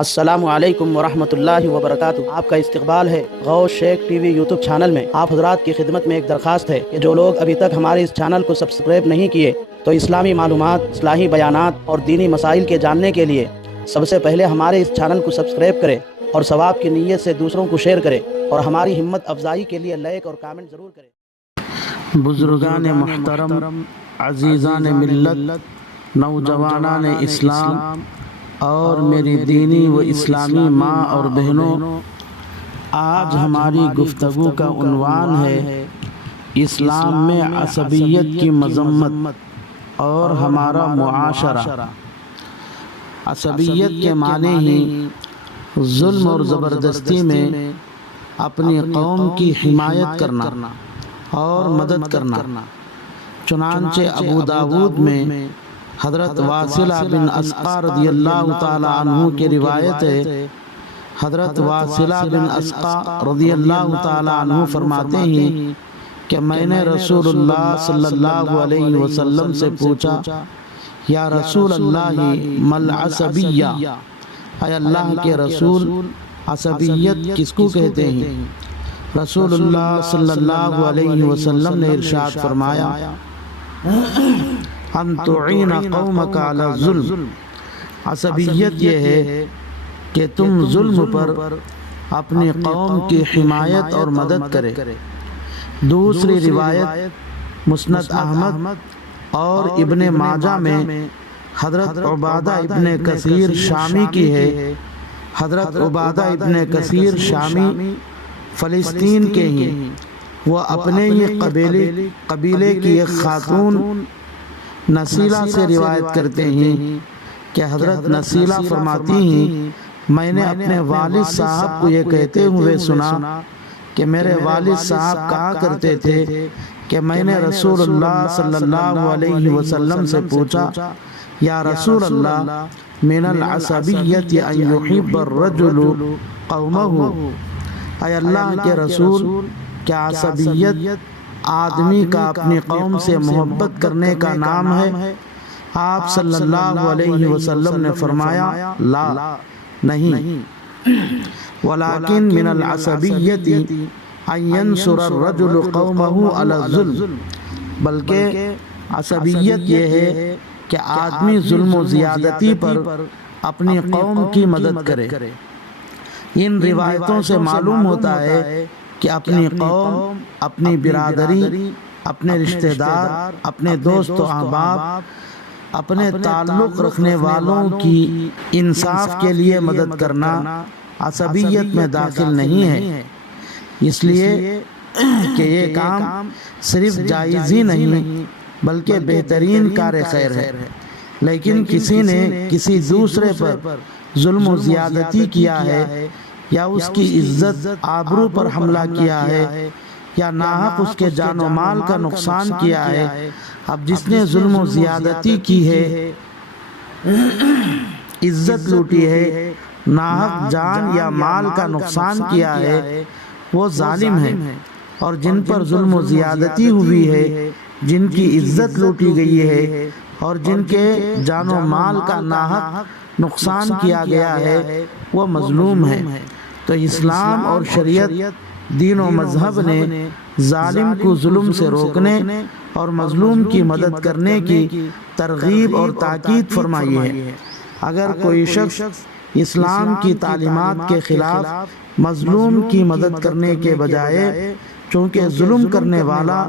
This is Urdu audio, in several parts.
السلام علیکم ورحمۃ اللہ وبرکاتہ۔ آپ کا استقبال ہے غوث شیخ ٹی وی یوٹیوب چینل میں۔ آپ حضرات کی خدمت میں ایک درخواست ہے کہ جو لوگ ابھی تک ہمارے اس چینل کو سبسکرائب نہیں کیے تو اسلامی معلومات، اصلاحی بیانات اور دینی مسائل کے جاننے کے لیے سب سے پہلے ہمارے اس چینل کو سبسکرائب کریں اور ثواب کی نیت سے دوسروں کو شیئر کریں اور ہماری ہمت افزائی کے لیے لائک اور کامنٹ ضرور کریں۔ بزرگان محترم، عزیزان ملت، نوجوانان اسلام اور میری دینی و اسلامی ماں اور بہنوں، آج ہماری گفتگو کا عنوان ہے اسلام میں عصبیت کی مذمت اور ہمارا معاشرہ۔ عصبیت کے معنی ہی ظلم اور زبردستی میں اپنی قوم کی حمایت کرنا اور مدد کرنا۔ چنانچہ ابو داود میں حضرت واصلہ بن اسقا رضی اللہ تعالی عنہ کی روایت ہے۔ حضرت واصلہ بن اسقا رضی اللہ تعالی عنہ فرماتے ہیں کہ میں نے رسول اللہ صلی اللہ علیہ وسلم سے پوچھا، یا رسول اللہ مل عصبیہ، اے اللہ کے رسول عصبیت کس کو کہتے ہیں؟ رسول اللہ صلی اللہ علیہ وسلم نے ارشاد فرمایا، ان تعین قومک علی الظلم۔ عصبیت یہ ہے کہ تم ظلم پر اپنی قوم کی حمایت اور مدد کرے۔ دوسری روایت مسند احمد اور ابن ماجہ میں حضرت عبادہ ابن کثیر شامی کی ہے۔ حضرت عبادہ ابن کثیر شامی فلسطین کے ہیں۔ وہ اپنے ہی قبیلے کی ایک خاتون نسیلہ سے روایت کرتے ہیں کہ حضرت نسیلہ فرماتی ہیں، میں نے اپنے والد صاحب کو یہ کہتے ہوئے سنا کہ میرے والد صاحب کہا کرتے تھے کہ میں نے رسول اللہ صلی اللہ علیہ وسلم سے پوچھا، یا رسول اللہ من العصبیت ان یحب الرجل قومہ، اے اللہ کے رسول کیا عصبیت آدمی کا اپنی قوم سے محبت کرنے کا نام ہے؟ آپ صلی اللہ علیہ وسلم نے فرمایا، لا، نہیں، ولیکن من العصبیت ان ینصر الرجل قومہ علی الظلم، بلکہ عصبیت یہ ہے کہ آدمی ظلم و زیادتی پر اپنی قوم کی مدد کرے۔ ان روایتوں سے معلوم ہوتا ہے کہ اپنی قوم، اپنی برادری، اپنے رشتہ دار، اپنے دوست و احباب، اپنے تعلق رکھنے والوں کی انصاف کے لیے مدد کرنا عصبیت میں داخل نہیں ہے، اس لیے کہ یہ کام صرف جائز ہی نہیں بلکہ بہترین کار خیر ہے۔ لیکن کسی نے کسی دوسرے پر ظلم و زیادتی کیا ہے، یا اس کی عزت آبرو پر حملہ کیا ہے، یا ناحق اس کے جان و مال کا نقصان کیا ہے۔ اب جس نے ظلم و زیادتی کی ہے، عزت لوٹی ہے، ناحق جان یا مال کا نقصان کیا ہے، وہ ظالم ہے۔ اور جن پر ظلم و زیادتی ہوئی ہے، جن کی عزت لوٹی گئی ہے اور جن کے جان و مال کا ناحق نقصان کیا گیا ہے، وہ مظلوم ہے۔ تو اسلام اور شریعت، دین و مذہب نے ظالم کو ظلم سے روکنے اور مظلوم کی مدد کرنے کی ترغیب اور تاکید فرمائی ہے۔ اگر کوئی شخص اسلام کی تعلیمات کے خلاف مظلوم کی مدد کرنے کے بجائے چونکہ ظلم کرنے والا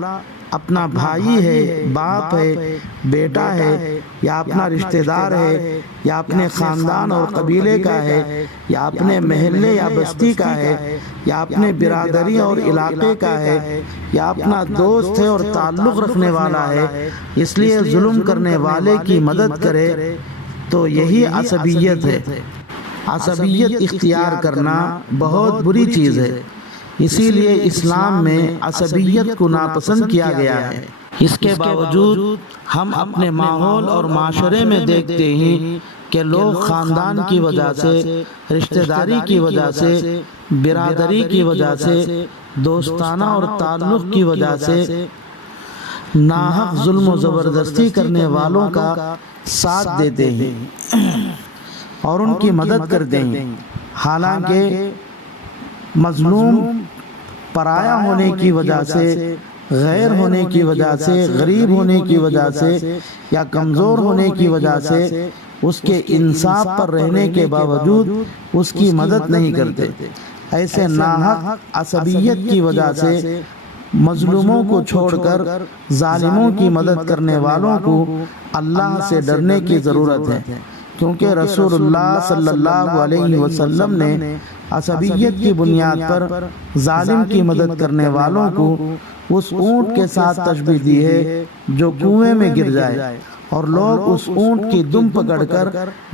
اپنا بھائی ہے، باپ ہے، بیٹا ہے، یا اپنا رشتہ دار ہے، یا اپنے خاندان اور قبیلے کا ہے، یا اپنے محلے یا بستی کا ہے، یا اپنے برادری اور علاقے کا ہے، یا اپنا دوست ہے اور تعلق رکھنے والا ہے، اس لیے ظلم کرنے والے کی مدد کرے تو یہی عصبیت ہے۔ عصبیت اختیار کرنا بہت بری چیز ہے، اسی لیے اسلام میں عصبیت کو ناپسند کیا گیا ہے۔ اس کے باوجود ہم اپنے ماحول اور معاشرے میں دیکھتے ہیں کہ لوگ خاندان کی وجہ سے، رشتہ داری کی وجہ سے، برادری کی وجہ سے، دوستانہ اور تعلق کی وجہ سے ناحق ظلم و زبردستی کرنے والوں کا ساتھ دیتے ہیں۔ اور ان کی مدد کرتے ہیں، حالانکہ مظلوم پرایا ہونے کی وجہ سے، غیر ہونے کی وجہ سے، غریب ہونے کی وجہ سے یا کمزور ہونے کی وجہ سے اس کے انصاف پر رہنے کے باوجود اس کی مدد نہیں کرتے۔ ایسے ناحق عصبیت کی وجہ سے مظلوموں کو چھوڑ کر ظالموں کی مدد کرنے والوں کو اللہ سے ڈرنے کی ضرورت ہے، کیونکہ رسول اللہ صلی اللہ علیہ وسلم نے عصبیت کی بنیاد پر ظالم کی مدد کرنے والوں کو اس اونٹ کے ساتھ تشبیہ دی ہے جو کنویں میں گر جائے اور لوگ اس اونٹ کی دم پکڑ کر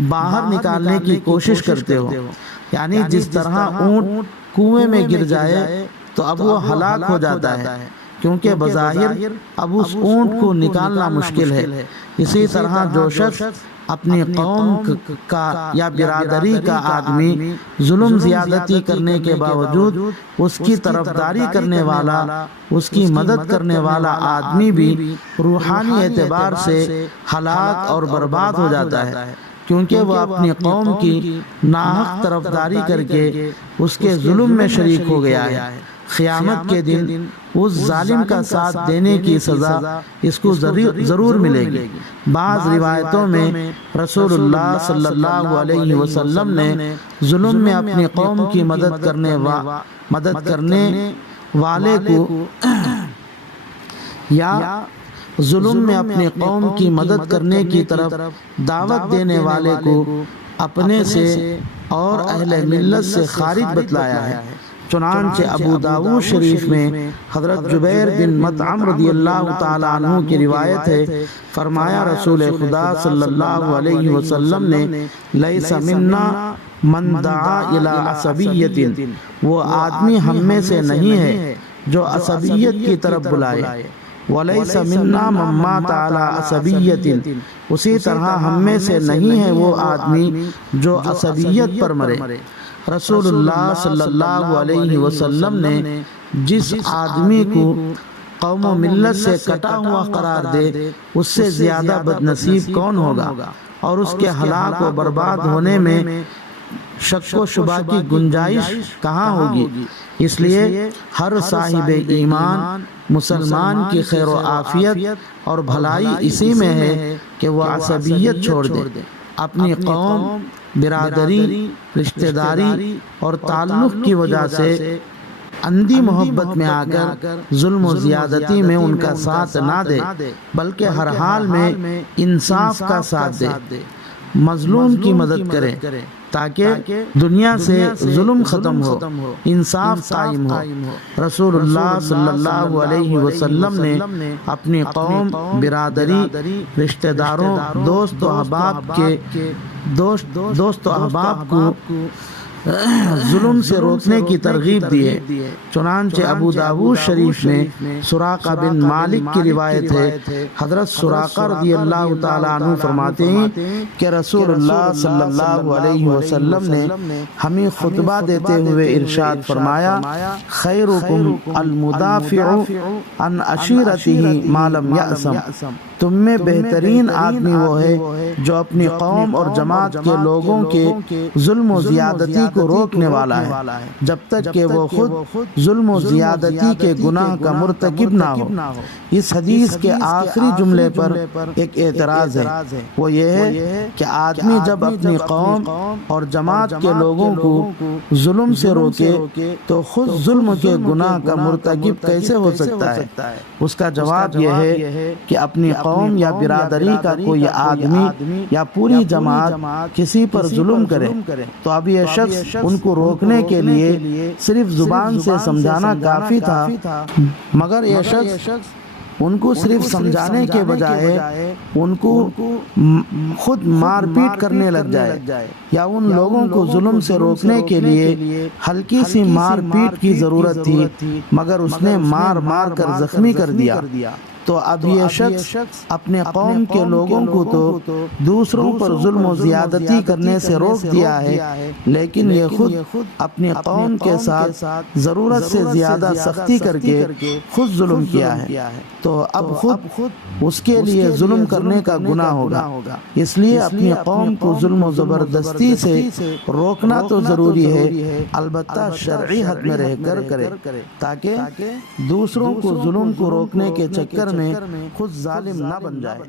باہر نکالنے کی کوشش کرتے ہو، یعنی جس طرح اونٹ کنویں میں گر جائے تو اب وہ ہلاک ہو جاتا ہے کیونکہ بظاہر اب اس اونٹ کو نکالنا مشکل ہے، اسی طرح جو شخص اپنی قوم کا یا برادری کا آدمی ظلم زیادتی کرنے کے باوجود اس کی طرفداری کرنے والا، اس کی مدد کرنے والا آدمی بھی روحانی اعتبار سے ہلاک اور برباد ہو جاتا ہے، کیونکہ وہ اپنی قوم کی ناحق طرفداری کر کے اس کے ظلم میں شریک ہو گیا ہے۔ قیامت کے دن اس ظالم کا ساتھ دینے کی سزا اس کو ضرور ملے گی۔ بعض روایتوں میں رسول اللہ صلی اللہ علیہ وسلم نے ظلم میں اپنی قوم کی مدد کرنے والے کو یا ظلم میں اپنی قوم کی مدد کرنے کی طرف دعوت دینے والے کو اپنے سے اور اہل ملت سے خارج بتلایا ہے۔ چنانچہ ابو داؤد شریف میں حضرت جبیر بن مطعم رضی اللہ تعالی عنہ کی روایت ہے، فرمایا رسول خدا صلی اللہ علیہ وسلم نے لیس منا من دعا الی عصبیت، وہ آدمی ہم میں سے نہیں ہے جو عصبیت کی طرف بلائے، ولیس منا من مات علی عصبیت، اسی طرح ہم میں سے نہیں ہے وہ آدمی جو عصبیت پر مرے۔ رسول اللہ صلی اللہ علیہ وسلم نے جس آدمی کو قوم و ملت سے کٹا ہوا قرار دے اس سے زیادہ بد نصیب کون ہوگا، اور اس کے ہلاک و برباد ہونے میں شک و شبہ کی گنجائش کہاں ہوگی۔ اس لیے ہر صاحب ایمان مسلمان کی خیر و عافیت اور بھلائی اسی میں ہے کہ وہ عصبیت چھوڑ دے، اپنی قوم، برادری، رشتہ داری اور تعلق کی وجہ سے اندھی محبت میں آ کر ظلم و زیادتی میں ان کا ساتھ نہ دے، بلکہ ہر حال میں انصاف کا ساتھ دے، مظلوم کی مدد کرے تاکہ دنیا سے ظلم ختم ہو، انصاف قائم ہو۔ رسول اللہ صلی اللہ علیہ وسلم نے اپنی قوم، برادری، رشتہ داروں، دوست و احباب کو ظلم سے روکنے کی ترغیب دی ہے۔ چنانچہ ابو داؤد شریف میں سراقہ بن مالک کی روایت ہے، حضرت سراقہ رضی اللہ تعالیٰ عنہ فرماتے ہیں کہ رسول اللہ صلی اللہ علیہ وسلم نے ہمیں خطبہ دیتے ہوئے ارشاد فرمایا، خیرکم المدافع عن عشیرتہ ما لم یأسم، تم میں بہترین آدمی وہ ہے جو اپنی قوم اور جماعت کے لوگوں کے ظلم و زیادتی کو روکنے والا ہے جب تک کہ وہ خود ظلم و زیادتی کے گناہ کا مرتکب نہ ہو۔ اس حدیث کے آخری جملے پر ایک اعتراض ہے، وہ یہ ہے کہ آدمی جب اپنی قوم اور جماعت کے لوگوں کو ظلم سے روکے تو خود ظلم کے گناہ کا مرتکب کیسے ہو سکتا ہے؟ اس کا جواب یہ ہے کہ اپنی قوم یا برادری کا کوئی آدمی یا پوری جماعت کسی پر ظلم کرے تو اب یہ شخص ان کو روکنے کے لیے صرف زبان سے سمجھانا کافی تھا، مگر یہ شخص ان کو صرف سمجھانے کے بجائے ان کو خود مار پیٹ کرنے لگ جائے، یا ان لوگوں کو ظلم سے روکنے کے لیے ہلکی سی مار پیٹ کی ضرورت تھی مگر اس نے مار مار کر زخمی کر دیا، تو اب یہ شخص اپنے قوم کے لوگوں کو تو دوسروں پر ظلم و زیادتی کرنے سے روک دیا ہے، لیکن یہ خود اپنی قوم کے ساتھ ضرورت سے زیادہ سختی کر کے خود ظلم کیا ہے، تو اب خود اس کے لیے ظلم کرنے کا گناہ ہوگا۔ اس لیے اپنی قوم کو ظلم و زبردستی سے روکنا تو ضروری ہے، البتہ شرعی حد میں رہ کر کرے، تاکہ دوسروں کو ظلم کو روکنے کے چکر میں خود ظالم نہ بن جائے۔